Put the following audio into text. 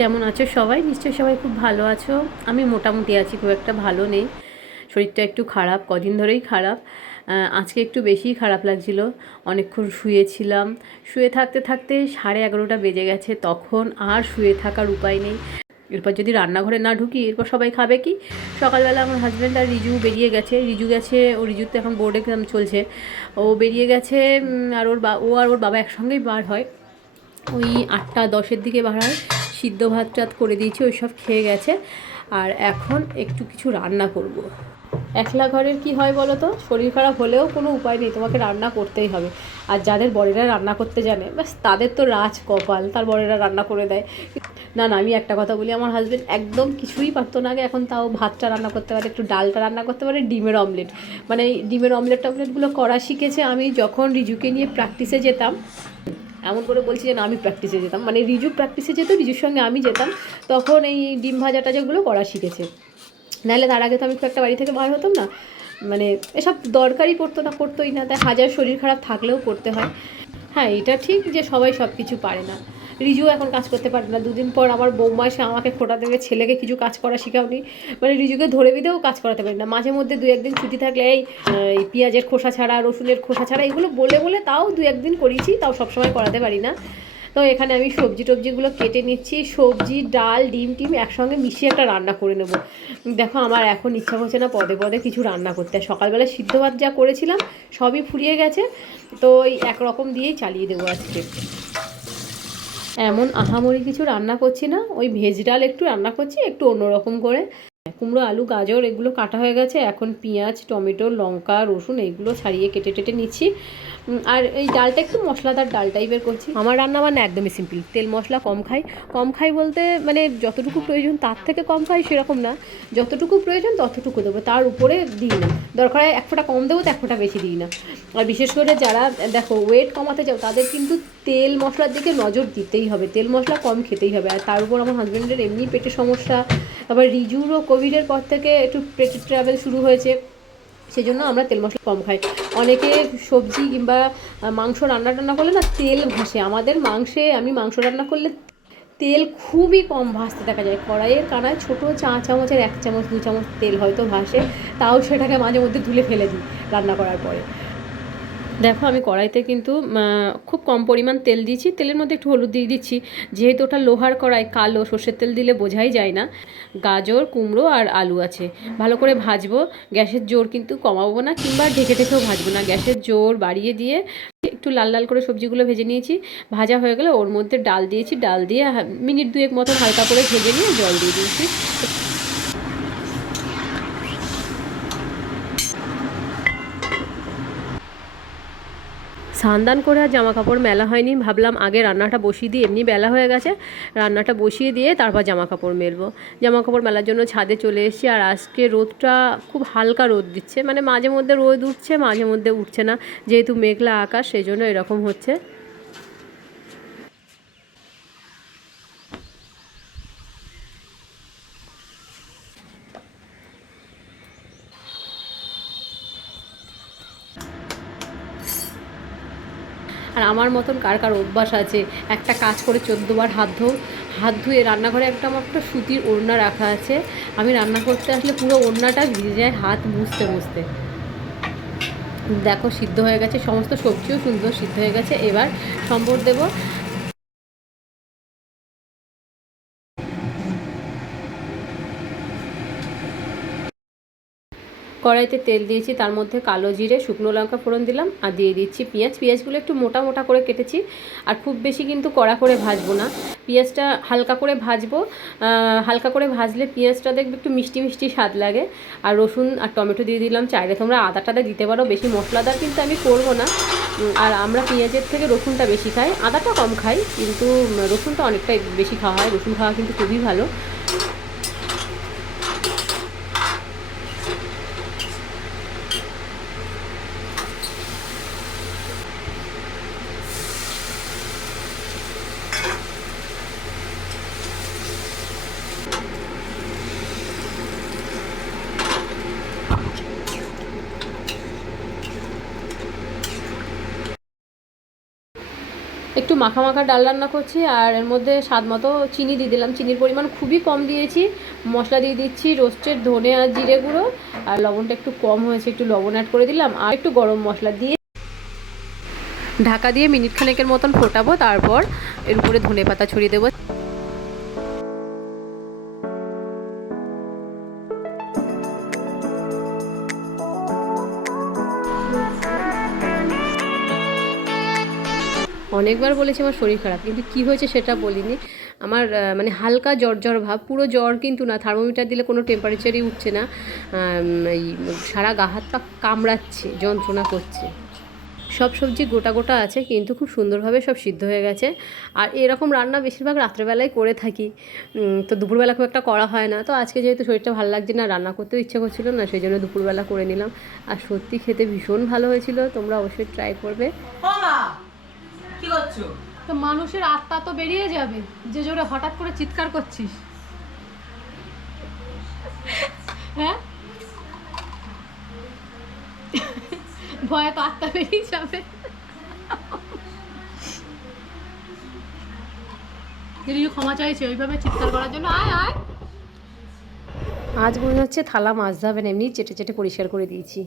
কেমন আছো সবাই? নিশ্চয়ই সবাই খুব ভালো আছো। আমি মোটামুটি আছি, খুব একটা ভালো নেই। শরীরটা একটু খারাপ, কদিন ধরেই খারাপ। আজকে একটু বেশিই খারাপ লাগছিল। অনেকক্ষণ শুয়েছিলাম। শুয়ে থাকতে থাকতে সাড়ে এগারোটা বেজে গেছে, তখন আর শুয়ে থাকার উপায় নেই। এরপর যদি রান্নাঘরে না ঢুকি, এরপর সবাই খাবে কি? সকালবেলা আমার হাজব্যান্ড আর রিজু বেরিয়ে গেছে। রিজু গেছে, ও রিজুর তো এখন বোর্ড এক্সাম চলছে। ও বেরিয়ে গেছে আর ওর বা, ও আর ওর বাবা একসঙ্গেই বার হয়। ওই আটটা দশের দিকে বার হয়। সিদ্ধ ভাত টাত করে দিয়েছি ওই সব খেয়ে গেছে। আর এখন একটু কিছু রান্না করব। একলা ঘরের কি হয় বলো তো? শরীর খারাপ হলেও কোনো উপায় নেই, তোমাকে রান্না করতেই হবে। আর যাদের বরেরা রান্না করতে জানে, ব্যাস তাদের তো রাজ কপাল, তার বরেরা রান্না করে দেয়। না না, আমি একটা কথা বলি, আমার হাজব্যান্ড একদম কিছুই পারতো না আগে, এখন তাও ভাতটা রান্না করতে পারে, একটু ডালটা রান্না করতে পারে, ডিমের অমলেট মানে ডিমের অমলেট টমলেটগুলো করা শিখেছে আমি যখন রিজুকে নিয়ে প্র্যাকটিসে যেতাম এমন করে বলছি যে না আমি প্র্যাকটিসে যেতাম। মানে রিজু প্র্যাকটিসে যেত, রিজুর সঙ্গে আমি যেতাম। তখন এই ডিম ভাজা টাজাগুলো করা শিখেছে। নাহলে তার আগে তো আমি খুব একটা বাড়ি থেকে বার হতাম না। মানে এসব দরকারই করতো না, করতোই না। তাই হাজার শরীর খারাপ থাকলেও করতে হয়। হ্যাঁ এটা ঠিক যে সবাই সব কিছু পারে না। রিজু এখন কাজ করতে পারে না। দুদিন পর আমার বৌমা এসে আমাকে খোটা দেবে, ছেলেকে কিছু কাজ করা শেখাওনি। মানে রিজুকে ধরে বেঁধেও কাজ করাতে পারি না। মাঝে মধ্যে দু একদিন ছুটি থাকলে এই পেঁয়াজের খোসা ছাড়া, রসুনের খোসা ছাড়া এগুলো বলে বলে তাও দু একদিন করিয়েছি, তাও সবসময় করাতে পারি না। তো এখানে আমি সবজি টবজিগুলো কেটে নিচ্ছি। সবজি, ডাল, ডিম, টিম একসঙ্গে মিশিয়ে একটা রান্না করে নেব। দেখো আমার এখন ইচ্ছা করছে না পদে পদে কিছু রান্না করতে। সকালবেলা সিদ্ধ ভাত যা করেছিলাম সবই ফুরিয়ে গেছে। তো একরকম দিয়েই চালিয়ে দেবো আজকে। এমন আহামরি কিছু রান্না করছি না। ওই ভেজ ডাল একটু রান্না করছি, একটু অন্যরকম করে। কুমড়ো, আলু, গাজর, এগুলো কাটা হয়ে গেছে। এখন পেঁয়াজ, টমেটো, লঙ্কা, রসুন এইগুলো ছাড়িয়ে কেটে টেটে নিচ্ছি। আর এই ডালটা একটু মশলাদার ডাল টাইপের করছি। আমার রান্না বান্না একদমই সিম্পল। তেল, মশলা কম খাই। কম খাই বলতে মানে যতটুকু প্রয়োজন তার থেকে কম খাই সেরকম না। যতটুকু প্রয়োজন ততটুকু দেবো। তার উপরে দিই না। দরকার হয় এক ফোঁটা কম দেবো, তো এক ফোঁটা বেশি দিই না। আর বিশেষ করে যারা, দেখো ওয়েট কমাতে চাও, তাদের কিন্তু তেল মশলার দিকে নজর দিতেই হবে। তেল মশলা কম খেতেই হবে। আর তার উপর আমার হাজব্যান্ডের এমনি পেটের সমস্যা তারপর রিজুরও কোভিডের পর থেকে একটু ট্রাভেল শুরু হয়েছে। সেই জন্য আমরা তেল মশলা কম খাই। অনেকে সবজি কিংবা মাংস রান্না টান্না করলে না তেল ভাসে। আমাদের মাংসে, আমি মাংস রান্না করলে তেল খুবই কম ভাসতে দেখা যায়। কড়াইয়ের কানায় ছোটো চা চামচের এক চামচ, দু চামচ তেল হয়তো ভাসে। তাও সেটাকে মাঝে মধ্যে ধুলে ফেলে দিই রান্না করার পরে। দেখো, আমি কড়াইতে কিন্তু খুব কম পরিমাণ তেল দিয়েছি। তেলের মধ্যে একটু হলুদ দিয়ে দিচ্ছি। যেহেতু ওটা লোহার কড়াই, কালো, সর্ষের তেল দিলে বোঝাই যায় না। গাজর, কুমড়ো আর আলু আছে। ভালো করে ভাজবো। গ্যাসের জোর কিন্তু কমাবো না, কিংবা ঢেকে ঢেকেও ভাজবো না। গ্যাসের জোর বাড়িয়ে দিয়ে একটু লাল লাল করে সবজিগুলো ভেজে নিয়েছি। ভাজা হয়ে গেলে ওর মধ্যে ডাল দিয়েছি। ডাল দিয়ে মিনিট দুয়েক মতো হালকা করে ভেজে নিয়ে জল দিয়ে দিয়েছি। স্নান করে আর জামা কাপড় মেলা হয়নি। ভাবলাম আগে রান্নাটা বসিয়ে দিয়ে এমনি বেলা হয়ে গেছে। রান্নাটা বসিয়ে দিয়ে তারপর জামা কাপড় মেলবো। জামা কাপড় মেলার জন্য ছাদে চলে এসেছি আর আজকে রোদটা খুব হালকা রোদ দিচ্ছে। মানে মাঝে মধ্যে রোদ উঠছে, মাঝে মধ্যে উঠছে না। যেহেতু মেঘলা আকাশ সেই জন্য এরকম হচ্ছে। আর আমার মতন কার কার অভ্যাস আছে? একটা কাজ করে চোদ্দোবার হাত ধো, হাত ধুয়ে রান্নাঘরে একটা আমার একটা সুতির ওড়না রাখা আছে। আমি রান্না করতে আসলে পুরো ওড়নাটা ভিজে যায় হাত মুছতে মুছতে। দেখো সিদ্ধ হয়ে গেছে, সমস্ত সবজিও সুন্দর সিদ্ধ হয়ে গেছে। এবার সম্বর দেবো। কড়াইতে তেল দিয়েছি, তার মধ্যে কালো জিরে, শুকনো লঙ্কা ফোড়ন দিলাম আর দিয়ে দিচ্ছি পেঁয়াজ। পেঁয়াজগুলো একটু মোটা মোটা করে কেটেছি আর খুব বেশি কিন্তু কড়া করে ভাজবো না। পেঁয়াজটা হালকা করে ভাজবো হালকা করে ভাজলে পেঁয়াজটা দেখবে একটু মিষ্টি মিষ্টি স্বাদ লাগে। আর রসুন আর টমেটো দিয়ে দিলাম চাইলে তোমরা আদা টাদা দিতে পারো, বেশি মশলাদার কিন্তু আমি করব না। আর আমরা পেঁয়াজের থেকে রসুনটা বেশি খাই, আদাটা কম খাই, কিন্তু রসুনটা অনেকটাই বেশি খাওয়া হয়, রসুন খাওয়া কিন্তু খুবই ভালো। একটু মাখা মাখা ডাল রান্না করছি আর এর মধ্যে স্বাদ মতো চিনি দিয়ে দিলাম। চিনির পরিমাণ খুবই কম দিয়েছি। মশলা দিয়ে দিচ্ছি রোস্টেড ধনে আর জিরে গুঁড়ো। আর লবণটা একটু কম হয়েছে, একটু লবণ অ্যাড করে দিলাম। আর একটু গরম মশলা দিয়ে ঢাকা দিয়ে মিনিট খানেকের মতন ফোটাবো। তারপর এর উপরে ধনে পাতা ছড়িয়ে দেবো। অনেকবার বলেছি আমার শরীর খারাপ, কিন্তু কি হয়েছে সেটা বলিনি। আমার মানে হালকা জ্বর জ্বর ভাব, পুরো জ্বর কিন্তু না থার্মোমিটার দিলে কোনো টেম্পারেচারই উঠছে না। এই সারা গা হাত পা কামড়াচ্ছে, যন্ত্রণা করছে। সব সবজি গোটা গোটা আছে, কিন্তু খুব সুন্দরভাবে সব সিদ্ধ হয়ে গেছে। আর এরকম রান্না বেশিরভাগ রাত্রেবেলায় করে থাকি। তো দুপুরবেলা খুব একটা করা হয় না। তো আজকে যেহেতু শরীরটা ভালো লাগছে না, রান্না করতেও ইচ্ছে করছিল না, সেই জন্য দুপুরবেলা করে নিলাম। আর সত্যি খেতে ভীষণ ভালো হয়েছিল, তোমরা অবশ্যই ট্রাই করবে। কি করছ? তো মানুষের আত্মা তো বেরিয়ে যাবে যে জোরে হঠাৎ করে চিৎকার করছিস। হ্যাঁ? ভয়ে তো আত্মা বেরিয়ে যাবে। ক্ষমা চাইছে ওইভাবে চিৎকার করার জন্য আয় আয়। আজ মনে হচ্ছে থালা মাছ যাবে না এমনি চেটে চেটে পরিষ্কার করে দিয়েছি।